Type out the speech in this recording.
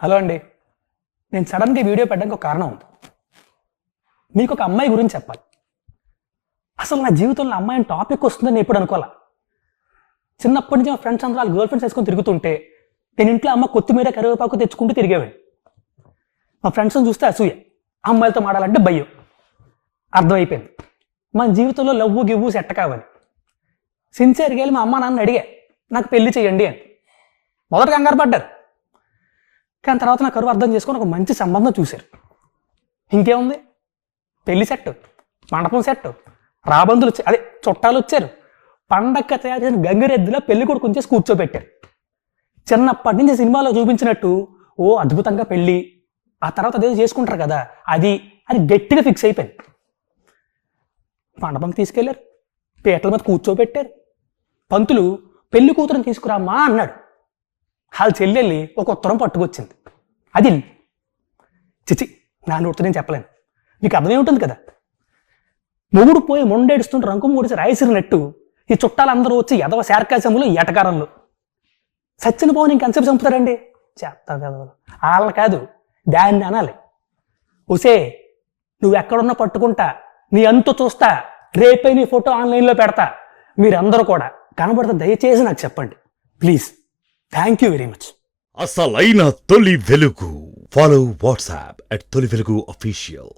Hello అండి. నేను సడన్గా వీడియో పెట్టడానికి ఒక కారణం ఉంది. మీకు ఒక అమ్మాయి గురించి చెప్పాలి. అసలు నా జీవితంలో అమ్మాయిని టాపిక్ వస్తుందని నేను ఎప్పుడు అనుకోవాలా. చిన్నప్పటి నుంచి మా ఫ్రెండ్స్ అందరూ వాళ్ళ గర్ల్ ఫ్రెండ్స్ వేసుకొని తిరుగుతుంటే నేను ఇంట్లో అమ్మ కొత్తిమీర కరివేపాకు తెచ్చుకుంటూ తిరిగేవాడిని. మా ఫ్రెండ్స్ని చూస్తే అసూయ, అమ్మాయిలతో మాడాలంటే భయం. అర్థమైపోయింది మన జీవితంలో లవ్వు గివ్వు సెట్ కావాలి. సిన్సియర్గా వెళ్ళి మా అమ్మ నాన్న అడిగా నాకు పెళ్లి చేయండి అని. మొదట కంగారు పడ్డారు, కానీ తర్వాత నా కరువు అర్థం చేసుకొని ఒక మంచి సంబంధం చూశారు. ఇంకేముంది, పెళ్లి సెట్, మండపం సెట్, రాబందులు అదే చుట్టాలు వచ్చారు. పండగ తయారు చేసిన గంగిరెద్దులో పెళ్లి కొడుకు ఉంచేసి కూర్చోబెట్టారు. చిన్నప్పటి నుంచి సినిమాలో చూపించినట్టు ఓ అద్భుతంగా పెళ్ళి, ఆ తర్వాత అదేదో చేసుకుంటారు కదా అది అని గట్టిగా ఫిక్స్ అయిపోయింది. మండపం తీసుకెళ్లారు, పీటల మీద కూర్చోబెట్టారు. పంతులు పెళ్లి కూతురుని తీసుకురామ్మా అన్నాడు. వాళ్ళ చెల్లెళ్ళి ఒక ఉత్తరం పట్టుకొచ్చింది. అది చిచి నా నోటితో నేను చెప్పలేను, మీకు అర్థమేముంటుంది కదా. మొగుడు పోయి మొండేడుస్తుంటే రంకు మూడిసి రాయిసిరినట్టు ఈ చుట్టాలందరూ వచ్చి ఎదవ శార్కాశములు ఎటకారంలో సచ్చిన పోని ఇంకెంతసేపు చంపుతారండి. చేస్తా కదా వాళ్ళని కాదు దాన్ని అనాలి. ఒసే నువ్వు ఎక్కడున్నా పట్టుకుంటా, నీ అంతు చూస్తా, రేపే నీ ఫోటో ఆన్లైన్లో పెడతా. మీరందరూ కూడా కనబడితే దయచేసి నాకు చెప్పండి please. Thank you very much. అసలైన తొలి వెలుగు. ఫాలో వాట్సాప్ @తొలి వెలుగు అఫీషియల్.